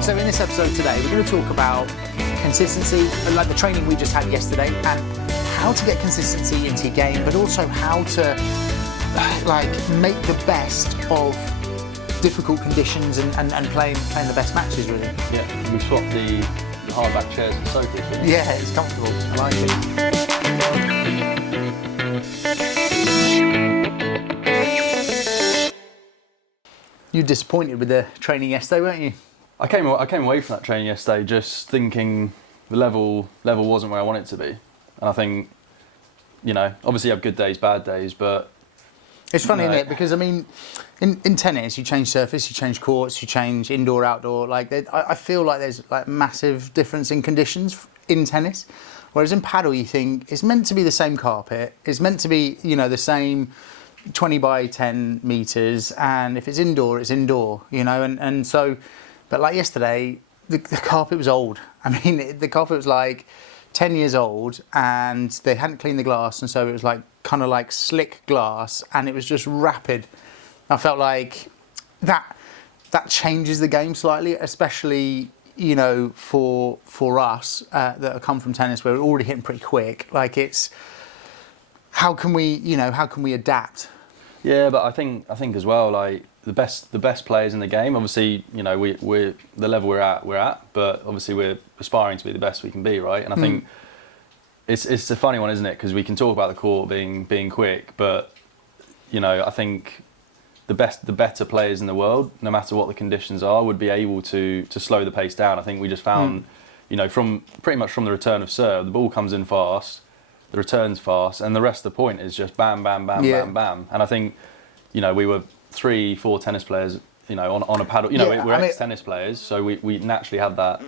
So in this episode today, we're going to talk about consistency, like the training we just had yesterday, and how to get consistency into your game, but also how to make the best of difficult conditions and playing the best matches, really. Yeah, we swapped the hardback chairs and sofas. Yeah, it's comfortable. I like it. You were disappointed with the training yesterday, weren't you? I came away from that training yesterday just thinking the level wasn't where I want it to be, and I think, obviously you have good days, bad days, but it's funny, isn't it? Because I mean, in tennis, you change surface, you change courts, you change indoor, outdoor. I feel like there's massive difference in conditions in tennis, whereas in paddle, you think it's meant to be the same carpet, it's meant to be the same 20 by 10 meters, and if it's indoor, and so. But like yesterday, the carpet was old. I mean, the carpet was like 10 years old, and they hadn't cleaned the glass, and so it was kind of like slick glass, and it was just rapid. I felt like that changes the game slightly, especially for us that come from tennis, where we're already hitting pretty quick. It's how can we adapt? Yeah, but I think as well, the best players in the game, obviously, we're the level we're at, but obviously we're aspiring to be the best we can be, right? And I think it's a funny one, isn't it? Because we can talk about the court being quick, but I think the better players in the world, no matter what the conditions are, would be able to slow the pace down. I think we just found, from pretty much from the return of serve, the ball comes in fast, the return's fast, and the rest of the point is just bam, bam, bam, bam, bam. And I think, we were 3-4 tennis players, on a paddle. We're ex-tennis players, so we naturally had that.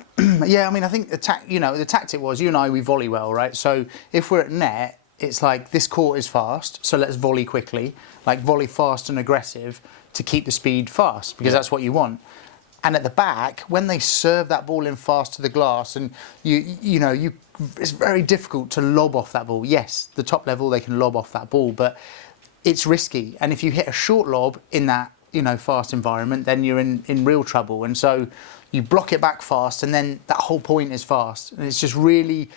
Yeah, I mean, I think the tactic was, you and I, we volley well, right? So if we're at net, it's like this court is fast, so let's volley quickly, volley fast and aggressive to keep the speed fast, because that's what you want. And at the back, when they serve that ball in fast to the glass, and it's very difficult to lob off that ball. Yes, the top level they can lob off that ball, but it's risky. And if you hit a short lob in that fast environment, then you're in real trouble. And so you block it back fast, and then that whole point is fast, and it's just really,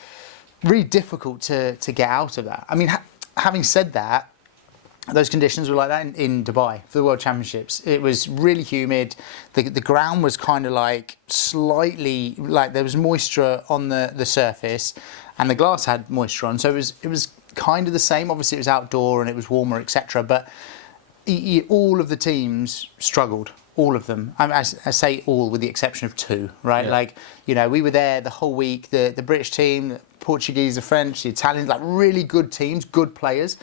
really difficult to get out of that. I mean, having said that, those conditions were like that in Dubai for the World Championships. It was really humid. The ground was kind of slightly, there was moisture on the surface, and the glass had moisture on. So it was kind of the same. Obviously, it was outdoor and it was warmer, etc. But all of the teams struggled. All of them. I say all with the exception of two, right? Yeah. We were there the whole week. The British team, the Portuguese, the French, the Italians, really good teams, good players.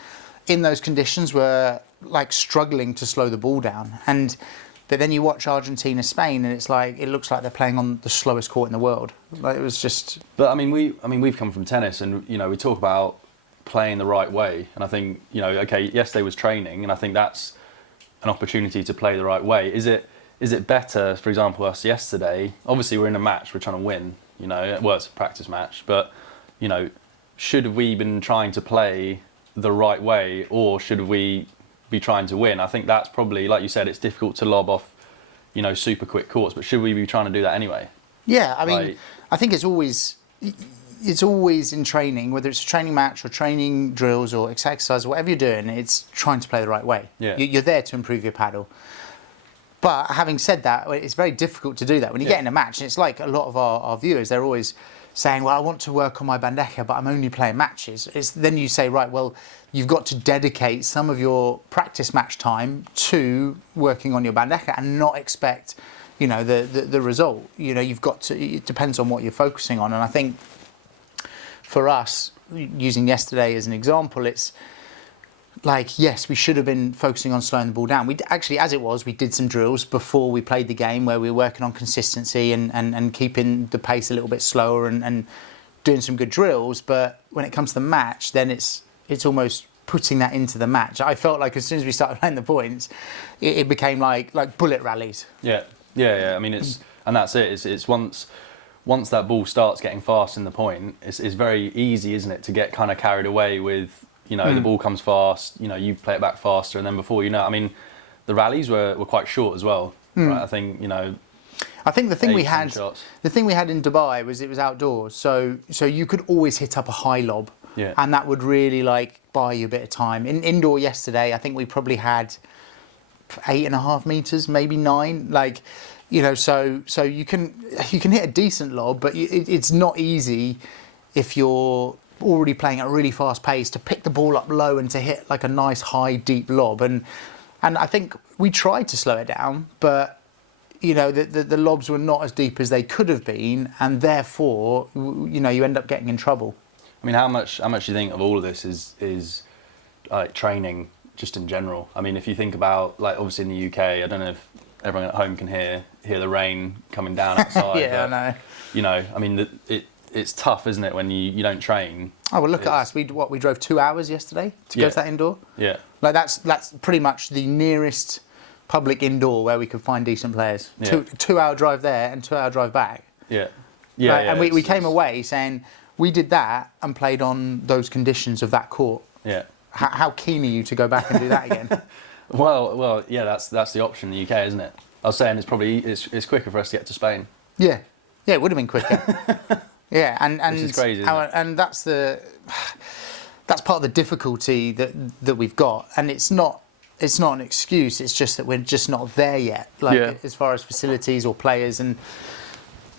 In those conditions were struggling to slow the ball down, but then you watch Argentina, Spain, and it looks like they're playing on the slowest court in the world. It was just. But we've come from tennis, and we talk about playing the right way, and I think yesterday was training, and I think that's an opportunity to play the right way. Is it better, for example, us yesterday? Obviously, we're in a match, we're trying to win. It's a practice match, but should we been trying to play the right way, or should we be trying to win? I think that's probably, like you said, it's difficult to lob off, super quick courts, but should we be trying to do that anyway? Yeah, I mean, I think it's always in training, whether it's a training match or training drills or exercise, whatever you're doing, it's trying to play the right way. Yeah. You're there to improve your paddle. But having said that, it's very difficult to do that when you get in a match. And it's like a lot of our viewers, they're always saying, well, I want to work on my bandeja, but I'm only playing matches. Then you say, right, well, you've got to dedicate some of your practice match time to working on your bandeja and not expect, the result. You've got to, it depends on what you're focusing on. And I think for us, using yesterday as an example, it's yes, we should have been focusing on slowing the ball down. We actually, as it was, we did some drills before we played the game where we were working on consistency and keeping the pace a little bit slower and doing some good drills. But when it comes to the match, then it's almost putting that into the match. I felt like as soon as we started playing the points, it became like bullet rallies. Yeah. I mean, and that's it. It's once that ball starts getting fast in the point, it's very easy, isn't it, to get kind of carried away with. The ball comes fast, you play it back faster, and then before the rallies were quite short as well. Right? I think, I think the thing we 8-10 had, shots. the thing we had in Dubai was it was outdoors, so you could always hit up a high lob, Yeah. and that would really like buy you a bit of time. In indoor yesterday, I think we probably had 8.5 meters, maybe 9. Like, you know, so you can hit a decent lob, but it's not easy if you're already playing at a really fast pace to pick the ball up low and to hit like a nice high deep lob. And I think we tried to slow it down, but you know the lobs were not as deep as they could have been, and therefore you know you end up getting in trouble. I mean, how much do you think of all of this is like training just in general? I mean, if you think about, like, obviously in the UK, I don't know if everyone at home can hear the rain coming down outside. Yeah, but, I know. You know, I mean, it's tough, isn't it, when you don't train? Oh well, look at us. We drove 2 hours yesterday to go to that indoor. Yeah. Like that's pretty much the nearest public indoor where we could find decent players. Yeah. 2 hour drive there and 2 hour drive back. Yeah. Yeah. Like, yeah and we came away saying we did that and played on those conditions of that court. Yeah. How keen are you to go back and do that again? Well, yeah. That's the option in the UK, isn't it? I was saying it's quicker for us to get to Spain. Yeah, it would have been quicker. Yeah, and Which is crazy, isn't it? and that's part of the difficulty that we've got, and it's not an excuse. It's just that we're just not there yet. Like as far as facilities or players, and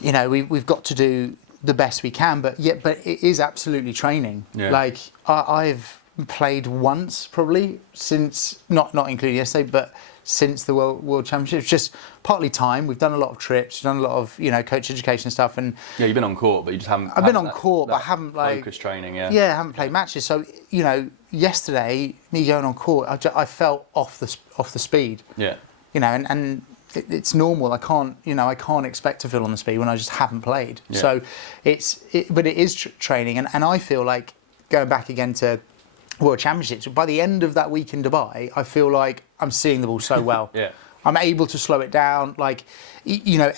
you know we've got to do the best we can. But it is absolutely training. Yeah. Like I've played once probably since not including yesterday, but since the World Championships. Just partly time. We've done a lot of trips. We've done a lot of coach education stuff, and yeah, you've been on court, but you just haven't. I've been on court, but I haven't focus training. Yeah. Yeah, I haven't played matches. So yesterday, me going on court, I felt off the speed. Yeah. And it's normal. I can't expect to feel on the speed when I just haven't played. Yeah. So but it is training, and I feel like going back again to World Championships, by the end of that week in Dubai, I feel like I'm seeing the ball so well. Yeah. I'm able to slow it down. Like,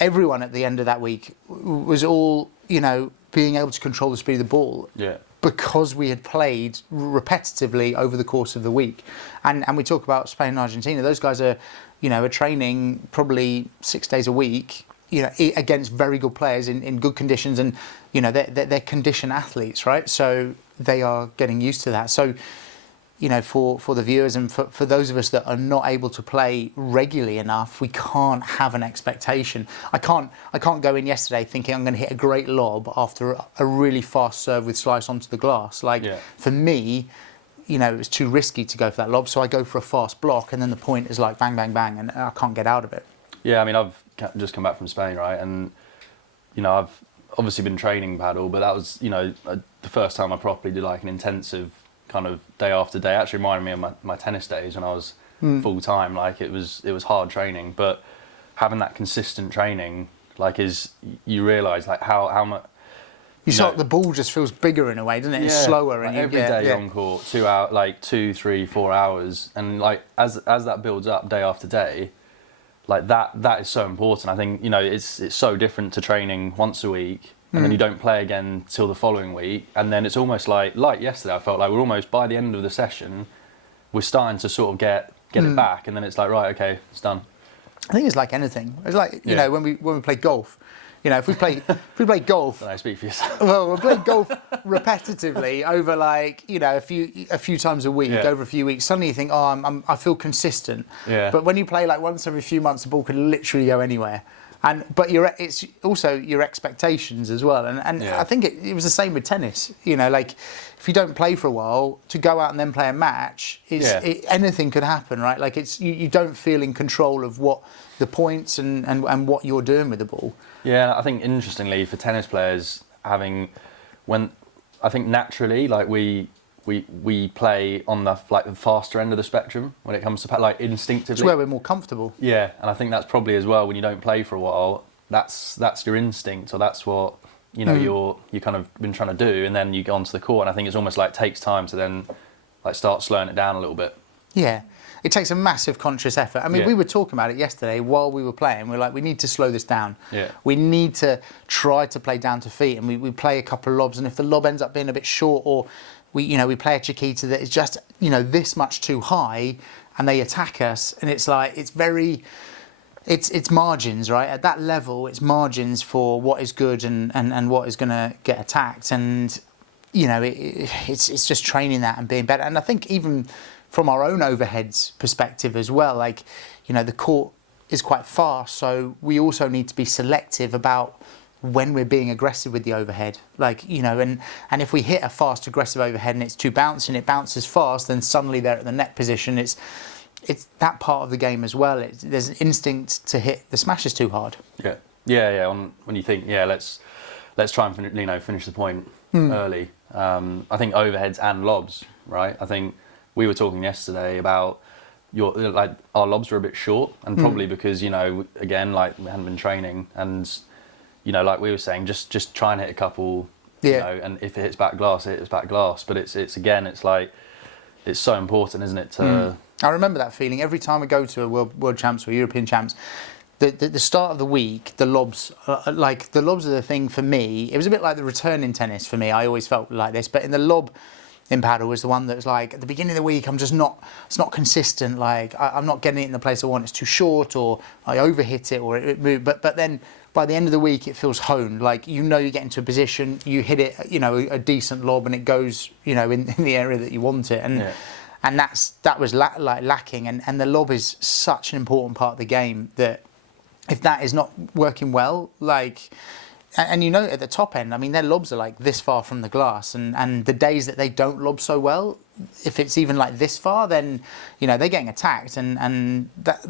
everyone at the end of that week was all, being able to control the speed of the ball. Yeah. Because we had played repetitively over the course of the week. And we talk about Spain and Argentina. Those guys are, are training probably 6 days a week, against very good players in good conditions. And, they're conditioned athletes, right? So they are getting used to that. So, for the viewers and for those of us that are not able to play regularly enough, we can't have an expectation. I can't go in yesterday thinking I'm going to hit a great lob after a really fast serve with slice onto the glass. For me, it was too risky to go for that lob, so I go for a fast block, and then the point is like bang, bang, bang, and I can't get out of it. Yeah, I mean, I've just come back from Spain, right? And, I've obviously been training paddle, but that was, the first time I properly did like an intensive kind of day after day. It actually reminded me of my tennis days when I was full time. Like it was hard training, but having that consistent training, like, you realise like how much. You saw the ball just feels bigger in a way, doesn't it? It's slower, and every day on court, 2 hours, like 2, 3, 4 hours, and like as that builds up day after day, like that is so important. I think it's so different to training once a week. And then you don't play again till the following week, and then it's almost like yesterday. I felt like we're almost by the end of the session, we're starting to sort of get it back, and then it's like, right, okay, it's done. I think it's like anything. It's like when we play golf. If we play golf. Don't I speak for yourself? Well, we play golf repetitively over a few times a week, over a few weeks. Suddenly you think, I feel consistent. Yeah. But when you play like once every few months, the ball could literally go anywhere. But it's also your expectations as well, and I think it was the same with tennis. If you don't play for a while, to go out and then play a match, anything could happen, right? Like you don't feel in control of what the points and what you're doing with the ball. Yeah, I think interestingly for tennis players, I think naturally, like we play on the faster end of the spectrum when it comes to like instinctively. It's where we're more comfortable. Yeah, and I think that's probably as well when you don't play for a while. That's your instinct, or that's what you kind of been trying to do, and then you go onto the court. And I think it's almost like takes time to then like start slowing it down a little bit. Yeah. It takes a massive conscious effort. I mean, we were talking about it yesterday while we were playing. We're like, we need to slow this down. Yeah. We need to try to play down to feet, and we play a couple of lobs. And if the lob ends up being a bit short, or we play a Chiquita that is just this much too high, and they attack us, and it's like it's very it's margins, right? At that level, it's margins for what is good and what is going to get attacked. And, you know, it's just training that and being better. And I think even from our own overheads perspective as well, like, you know, the court is quite fast. So we also need to be selective about when we're being aggressive with the overhead. Like, you know, and if we hit a fast, aggressive overhead and it's too bouncy and it bounces fast, then suddenly they're at the net position. It's that part of the game as well. There's an instinct to hit the smashes too hard. Yeah. When you think, let's try and finish the point early. I think overheads and lobs, right? I think we were talking yesterday about our lobs were a bit short, and probably because, you know, again, like, we hadn't been training, and, you know, like we were saying, just try and hit a couple, you know, and if it hits back glass, it hits back glass. But it's again, it's like, it's so important, isn't it, to... I remember that feeling every time we go to a world champs or European champs. The start of the week, the lobs are the thing for me. It was a bit like the return in tennis for me. I always felt like this, but in the lob in paddle was the one that was like, at the beginning of the week, it's not consistent. Like, I'm not getting it in the place I want. It's too short, or I overhit it, or it moved. But then by the end of the week, it feels honed. Like, you know, you get into a position, you hit it, you know, a decent lob, and it goes, you know, in the area that you want it. And that was lacking. And the lob is such an important part of the game that if that is not working well, like, and you know, at the top end, I mean, their lobs are like this far from the glass, and the days that they don't lob so well, if it's even like this far, then, you know, they're getting attacked, and that,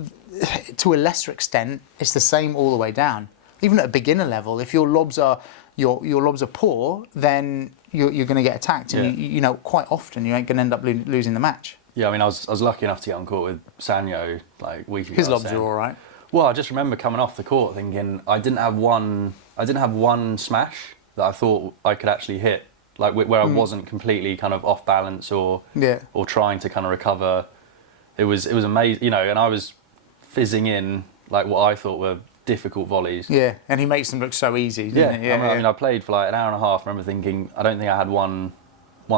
to a lesser extent, it's the same all the way down. Even at a beginner level, if your lobs are poor, then you're going to get attacked, and you know, quite often you ain't going to end up losing the match. Yeah, I mean, I was lucky enough to get on court with Sanyo like a week ago. His lobs are all right. Well, I just remember coming off the court thinking I didn't have one smash that I thought I could actually hit, like where I wasn't completely kind of off balance or trying to kind of recover. It was amazing, you know, and I was fizzing in like what I thought were difficult volleys. Yeah, and he makes them look so easy, doesn't he? I mean, I played for like an hour and a half. I remember thinking, I don't think I had one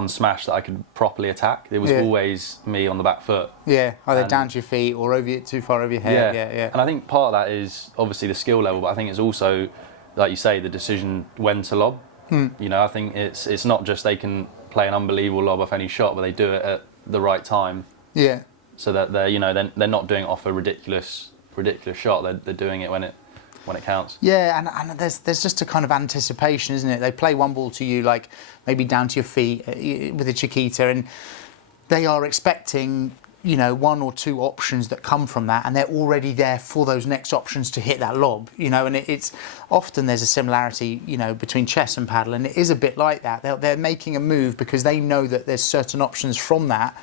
smash that I could properly attack. It was always me on the back foot. Yeah, either down to your feet or too far over your head. Yeah. And I think part of that is obviously the skill level, but I think it's also, like you say, the decision when to lob. You know, I think it's not just they can play an unbelievable lob off any shot, but they do it at the right time. Yeah. So that they're not doing it off a ridiculous shot. They're doing it when it counts. Yeah, and there's just a kind of anticipation, isn't it? They play one ball to you, like maybe down to your feet with a Chiquita, and they are expecting, you know, one or two options that come from that, and they're already there for those next options to hit that lob, you know. And it's often there's a similarity, you know, between chess and paddle, and it is a bit like that. They're making a move because they know that there's certain options from that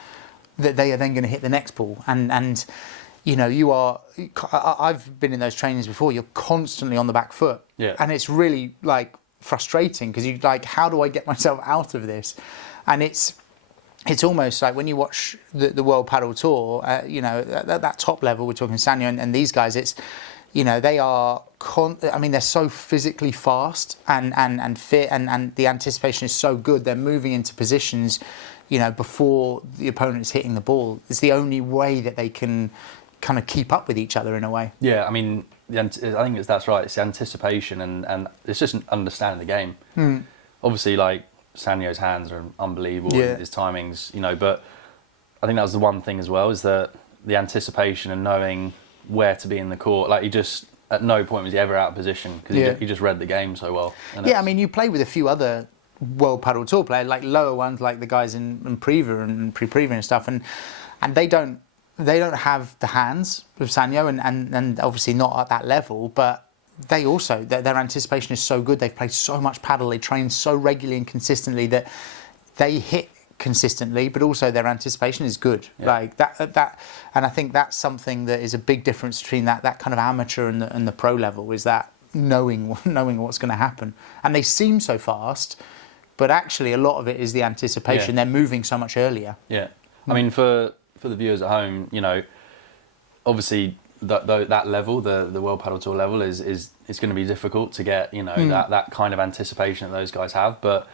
they are then going to hit the next ball, and you know, I've been in those trainings before, you're constantly on the back foot. Yeah. And it's really, like, frustrating because you're like, how do I get myself out of this? And it's almost like when you watch the World Padel Tour, you know, at that top level, we're talking Sanyo and these guys, it's, you know, they are, I mean, they're so physically fast and fit, and the anticipation is so good. They're moving into positions, you know, before the opponent's hitting the ball. It's the only way that they can kind of keep up with each other in a way. Yeah, I mean, I think that's right. It's the anticipation and it's just understanding the game. Obviously, like, Sanyo's hands are unbelievable, and his timings, you know, but I think that was the one thing as well, is that the anticipation and knowing where to be in the court. Like, he just, at no point was he ever out of position, because he just read the game so well. Yeah, I mean, you play with a few other World Padel Tour players, like lower ones, like the guys in Preva and Pre-Preva and stuff, and they don't have the hands of Sanyo, and obviously not at that level, but they also, their anticipation is so good. They've played so much paddle, they train so regularly and consistently that they hit consistently, but also their anticipation is good. Like that, and I think that's something that is a big difference between that kind of amateur and the pro level, is that knowing what's going to happen. And they seem so fast, but actually a lot of it is the anticipation. They're moving so much earlier. Yeah, I mean, for the viewers at home, you know, obviously that level, the World Padel Tour level, is going to be difficult to get, you know, that kind of anticipation that those guys have. But,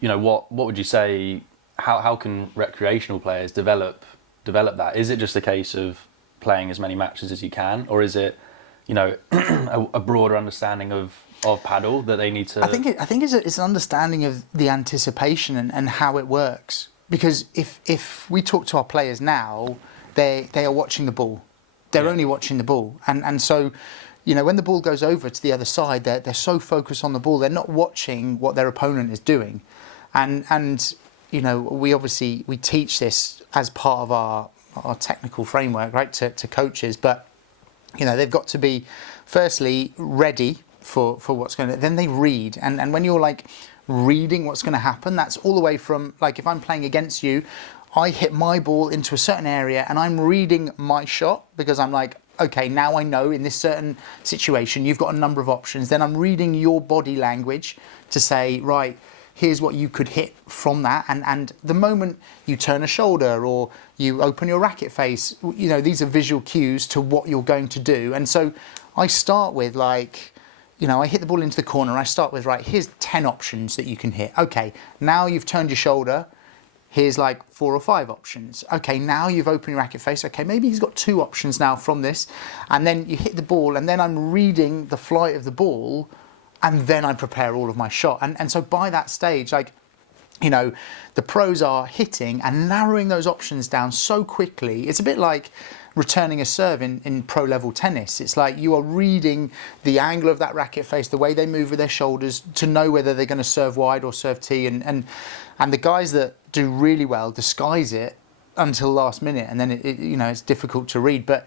you know, what would you say? How can recreational players develop that? Is it just a case of playing as many matches as you can, or is it you know, a broader understanding of paddle that they need to. I think it's an understanding of the anticipation and how it works. Because if we talk to our players now, they are watching the ball. They're only watching the ball, and so, you know, when the ball goes over to the other side, they're so focused on the ball, they're not watching what their opponent is doing, and you know, we teach this as part of our technical framework, right, to coaches, but you know, they've got to be firstly ready for what's going to, then they read, and when you're like reading what's going to happen, that's all the way from, like, if I'm playing against you, I hit my ball into a certain area and I'm reading my shot because I'm like, okay, now I know in this certain situation you've got a number of options. Then I'm reading your body language to say, right, here's what you could hit from that. And the moment you turn a shoulder or you open your racket face, you know, these are visual cues to what you're going to do. And so I start with, like, you know, I hit the ball into the corner and I start with, right, here's 10 options that you can hit. Okay, now you've turned your shoulder. Here's like 4 or 5 options. Okay, now you've opened your racket face. Okay, maybe he's got 2 options now from this. And then you hit the ball, and then I'm reading the flight of the ball, and then I prepare all of my shot. And so by that stage, like, you know, the pros are hitting and narrowing those options down so quickly. It's a bit like returning a serve in pro level tennis. It's like you are reading the angle of that racket face, the way they move with their shoulders to know whether they're going to serve wide or serve tee. And the guys that do really well disguise it until last minute, and then it you know, it's difficult to read. But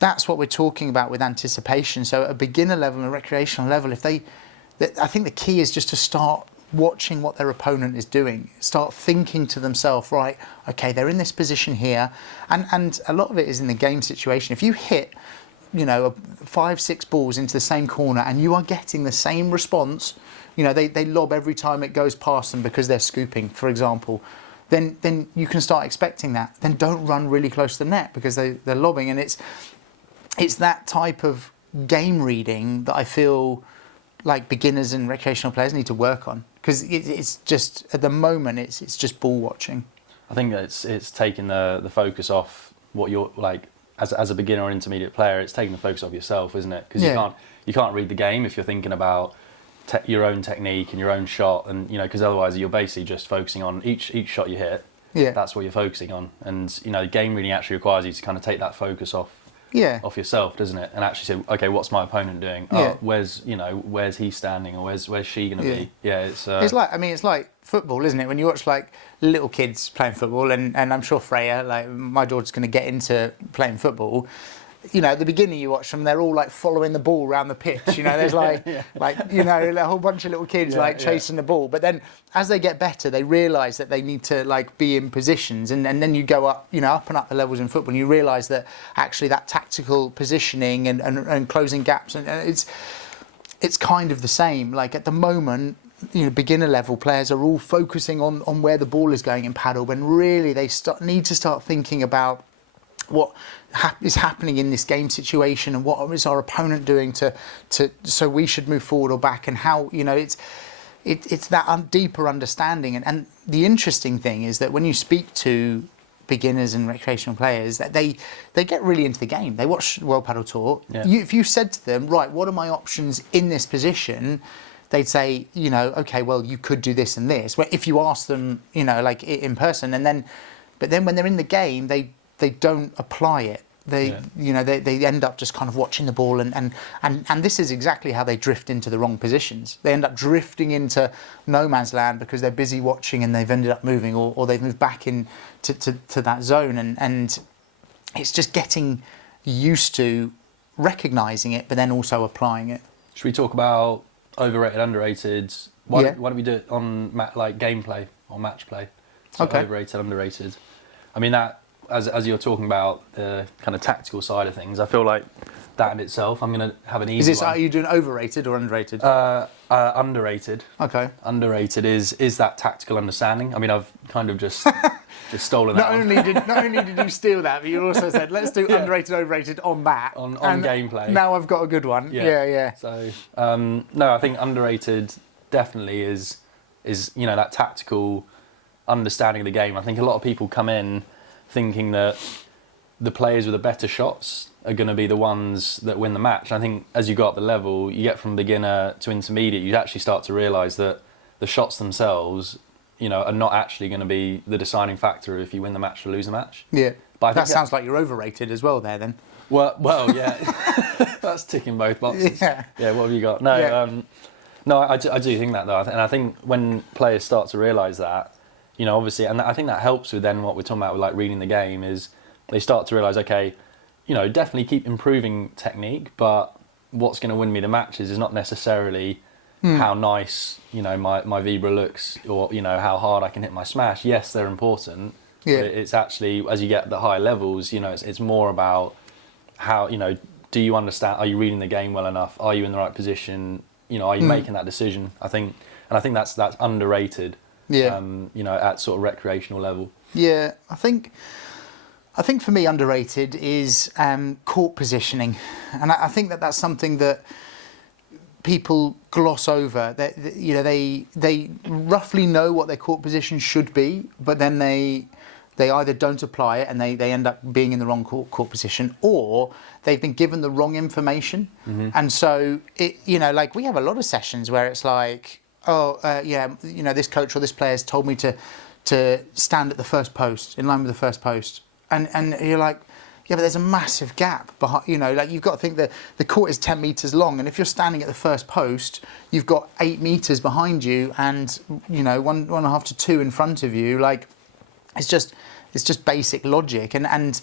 that's what we're talking about with anticipation. So at a beginner level and a recreational level, I think the key is just to start watching what their opponent is doing, start thinking to themselves, right, okay, they're in this position here, and a lot of it is in the game situation. If you hit, you know, 5-6 balls into the same corner and you are getting the same response, you know, they lob every time it goes past them because they're scooping, for example, then you can start expecting that. Then don't run really close to the net because they're lobbing, and it's that type of game reading that I feel like beginners and recreational players need to work on, because it's just, at the moment, it's just ball watching. I think it's taking the focus off what you're like as a beginner or intermediate player. It's taking the focus off yourself, isn't it? Because you can't read the game if you're thinking about your own technique and your own shot, and you know, because otherwise you're basically just focusing on each shot you hit. Yeah, that's what you're focusing on, and you know, game reading actually requires you to kind of take that focus off yourself, doesn't it? And actually say, okay, what's my opponent doing? Oh, where's he standing, or where's she going to be? Yeah, it's like football, isn't it? When you watch like little kids playing football, and I'm sure Freya, like my daughter's going to get into playing football. You know, at the beginning you watch them, they're all like following the ball around the pitch. You know, there's like, you know, a whole bunch of little kids chasing the ball. But then as they get better, they realise that they need to like be in positions. And then you go up, you know, up and up the levels in football, and you realise that actually that tactical positioning and closing gaps, and it's kind of the same. Like at the moment, you know, beginner level players are all focusing on where the ball is going in paddle, when really they need to start thinking about what is happening in this game situation, and what is our opponent doing so we should move forward or back, and how, you know, it's that deeper understanding. And the interesting thing is that when you speak to beginners and recreational players, that they get really into the game. They watch World Paddle Tour. If you said to them, right, what are my options in this position, they'd say, you know, okay, well, you could do this and this. Well, if you ask them, you know, like in person, but then when they're in the game, they don't apply it. You know, they end up just kind of watching the ball, and this is exactly how they drift into the wrong positions. They end up drifting into no man's land because they're busy watching, and they've ended up moving, or they've moved back in to that zone, and it's just getting used to recognising it, but then also applying it. Should we talk about overrated, underrated? Why don't we do it on like gameplay or match play? So okay. Overrated, underrated. I mean, that as you're talking about the kind of tactical side of things, I feel like that in itself, I'm going to have an easy one. Are you doing overrated or underrated? Underrated. Okay. Underrated is that tactical understanding. I mean, I've kind of just stolen that. Not only did you steal that, but you also said, let's do underrated, overrated on that. On gameplay. Now I've got a good one. Yeah. So, no, I think underrated definitely is you know, that tactical understanding of the game. I think a lot of people come in thinking that the players with the better shots are going to be the ones that win the match. And I think as you go up the level, you get from beginner to intermediate, you actually start to realise that the shots themselves, are not actually going to be the deciding factor if you win the match or lose the match. Yeah. But I think that sounds like you're overrated as well there then. Well, yeah. That's ticking both boxes. Yeah. Yeah, what have you got? No, Yeah. no, I do think that though. And I think when players start to realise that, obviously, and I think that helps with then what we're talking about with like reading the game is they start to realise, okay, definitely keep improving technique, but what's going to win me the matches is not necessarily how nice, my vibra looks or, how hard I can hit my smash. Yes, they're important. Yeah. But it's actually, as you get the higher levels, it's more about how, do you understand, are you reading the game well enough? Are you in the right position? Are you making that decision? I think that's underrated. Yeah. At sort of recreational level. Yeah, I think for me underrated is court positioning, and I think that's something that people gloss over. They roughly know what their court position should be, but then they either don't apply it and they end up being in the wrong court position, or they've been given the wrong information. And so like we have a lot of sessions where it's like, this coach or this player's told me to stand at the first post, in line with the first post. And you're like, yeah, but there's a massive gap behind, like you've got to think that the court is 10 metres long. And if you're standing at the first post, you've got 8 metres behind you and, 1.5 to 2 in front of you. Like, it's just basic logic. And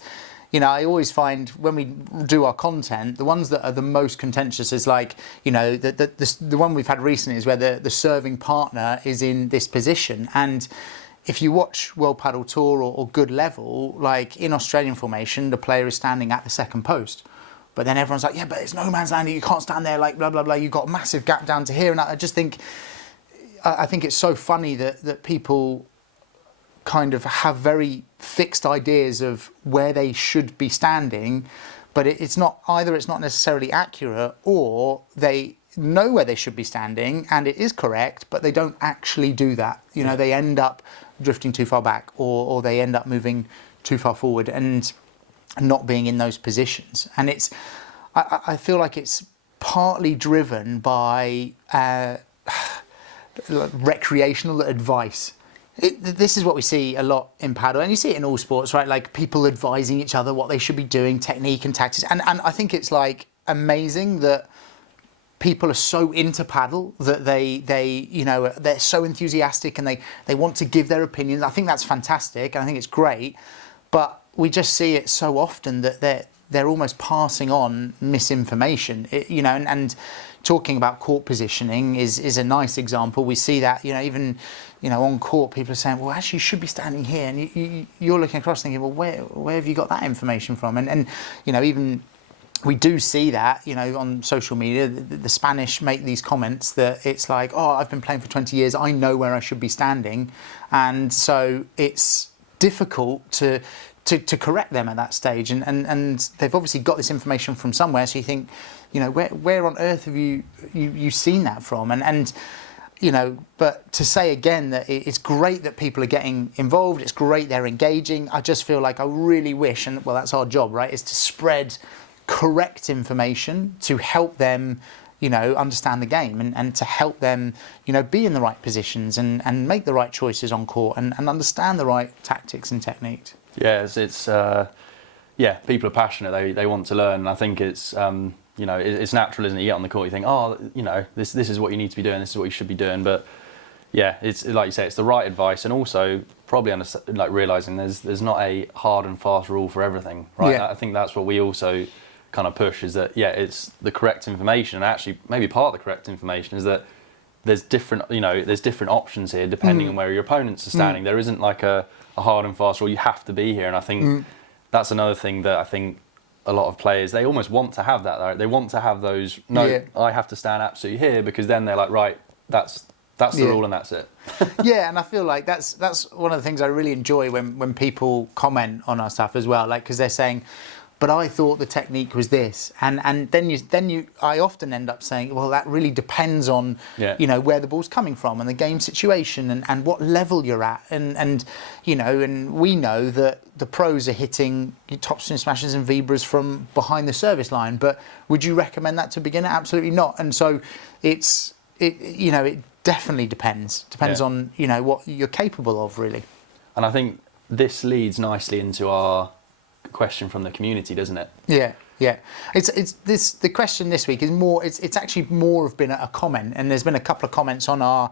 I always find when we do our content, the ones that are the most contentious is like, the one we've had recently is where the serving partner is in this position. And if you watch World Padel Tour or Good Level, like in Australian formation, the player is standing at the second post. But then everyone's like, yeah, but it's no man's land, you can't stand there, like blah, blah, blah. You've got a massive gap down to here. And I just think, I think it's so funny that people kind of have very fixed ideas of where they should be standing, but it's not necessarily accurate, or they know where they should be standing and it is correct, but they don't actually do that. They end up drifting too far back, or they end up moving too far forward and not being in those positions. And I feel like it's partly driven by recreational advice. This is what we see a lot in padel, and you see it in all sports, right? Like people advising each other what they should be doing, technique and tactics. And I think it's like amazing that people are so into padel that they're so enthusiastic and they want to give their opinions. I think that's fantastic and I think it's great, but we just see it so often that they're almost passing on misinformation. And talking about court positioning is a nice example. We see that even on court, people are saying, well, actually you should be standing here, and you're looking across thinking, well, where have you got that information from? And even we do see that, on social media, the Spanish make these comments that it's like, oh, I've been playing for 20 years, I know where I should be standing. And so it's difficult to correct them at that stage. And they've obviously got this information from somewhere. So you think, where on earth have you seen that from? And but to say again that it's great that people are getting involved, it's great they're engaging. I just feel like I really wish, and well, that's our job, right, is to spread correct information to help them understand the game and to help them be in the right positions and make the right choices on court and understand the right tactics and techniques. Yes, it's people are passionate, they want to learn, and I think it's it's natural, isn't it? You get on the court, you think, this is what you need to be doing, this is what you should be doing, but yeah, it's like you say, it's the right advice, and also probably realising there's not a hard and fast rule for everything, right? Yeah. I think that's what we also kind of push, is that it's the correct information, and actually maybe part of the correct information is that there's different options here depending on where your opponents are standing. There isn't like a hard and fast rule, you have to be here, and I think that's another thing that I think a lot of players, they almost want to have that, right? They want to have those, I have to stand absolutely here, because then they're like, right, that's the rule and that's it. Yeah, and I feel like that's one of the things I really enjoy when people comment on our stuff as well, like, because they're saying, but I thought the technique was this, and then I often end up saying, well, that really depends on where the ball's coming from and the game situation and what level you're at, and we know that the pros are hitting topspin smashes and vibras from behind the service line, but would you recommend that to a beginner? Absolutely not. And so it definitely depends on what you're capable of, really. And I think this leads nicely into our question from the community, doesn't it? Yeah. The question this week is more. It's actually more of been a comment, and there's been a couple of comments on our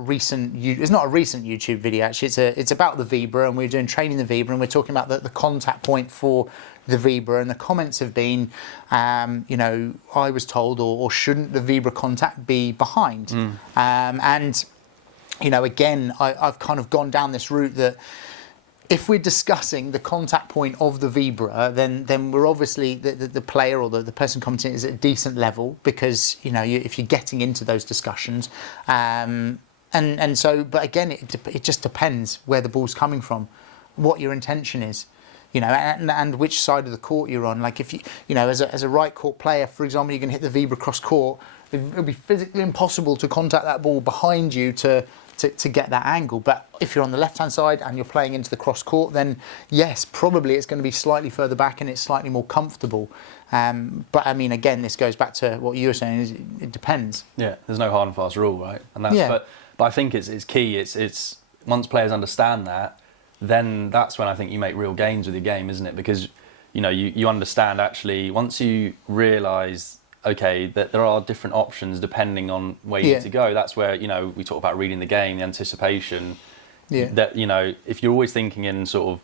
recent. It's not a recent YouTube video actually. It's about the Vibra, and we're doing training the Vibra, and we're talking about the contact point for the Vibra, and the comments have been, I was told, or shouldn't the Vibra contact be behind? And again, I've kind of gone down this route that if we're discussing the contact point of the Vibra, then we're obviously the player or the person commenting is at a decent level, because if you're getting into those discussions, and so, but again, it just depends where the ball's coming from, what your intention is, and which side of the court you're on. Like if you as a right court player, for example, you're going to hit the Vibra cross court, it'll be physically impossible to contact that ball behind you to get that angle. But if you're on the left-hand side and you're playing into the cross court, then yes, probably it's going to be slightly further back and it's slightly more comfortable. But I mean, again, this goes back to what you were saying, is it depends. Yeah, there's no hard and fast rule, right? And that's but I think it's key. It's once players understand that, then that's when I think you make real gains with your game, isn't it? Because you understand, actually, once you realise, okay, that there are different options depending on where you need to go. That's where, we talk about reading the game, the anticipation. Yeah. That, if you're always thinking in sort of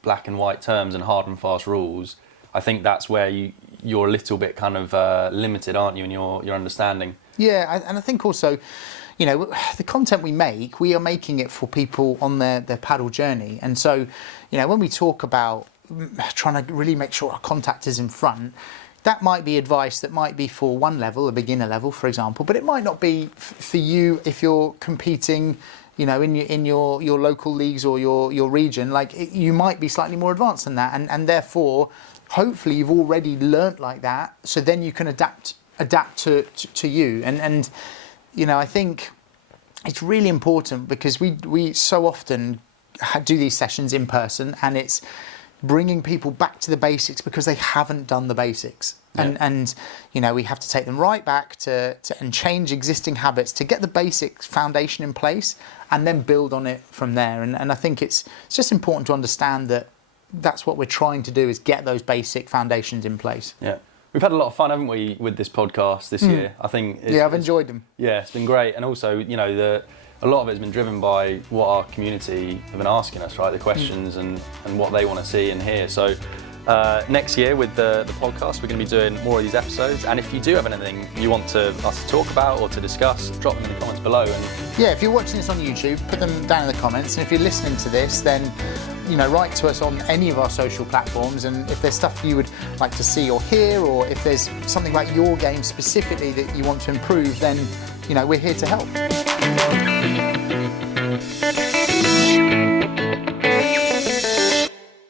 black and white terms and hard and fast rules, I think that's where you're a little bit kind of limited, aren't you, in your understanding? Yeah, and I think also, the content we make, we are making it for people on their paddle journey. And so, when we talk about trying to really make sure our contact is in front, that might be advice that might be for one level, a beginner level, for example, but it might not be for you if you're competing, in your local leagues or your region. Like you might be slightly more advanced than that, and therefore, hopefully, you've already learnt like that. So then you can adapt to you, and I think it's really important, because we so often do these sessions in person, and it's bringing people back to the basics because they haven't done the basics. Yeah. And we have to take them right back to and change existing habits to get the basic foundation in place and then build on it from there. And I think it's just important to understand that that's what we're trying to do, is get those basic foundations in place. Yeah. We've had a lot of fun, haven't we, with this podcast this year? I think I've enjoyed them. Yeah, it's been great. And also, a lot of it has been driven by what our community have been asking us, right? The questions and what they want to see and hear. So next year with the podcast, we're going to be doing more of these episodes. And if you do have anything you want us to talk about or to discuss, drop them in the comments below. And yeah, if you're watching this on YouTube, put them down in the comments. And if you're listening to this, then write to us on any of our social platforms. And if there's stuff you would like to see or hear, or if there's something about your game specifically that you want to improve, then we're here to help.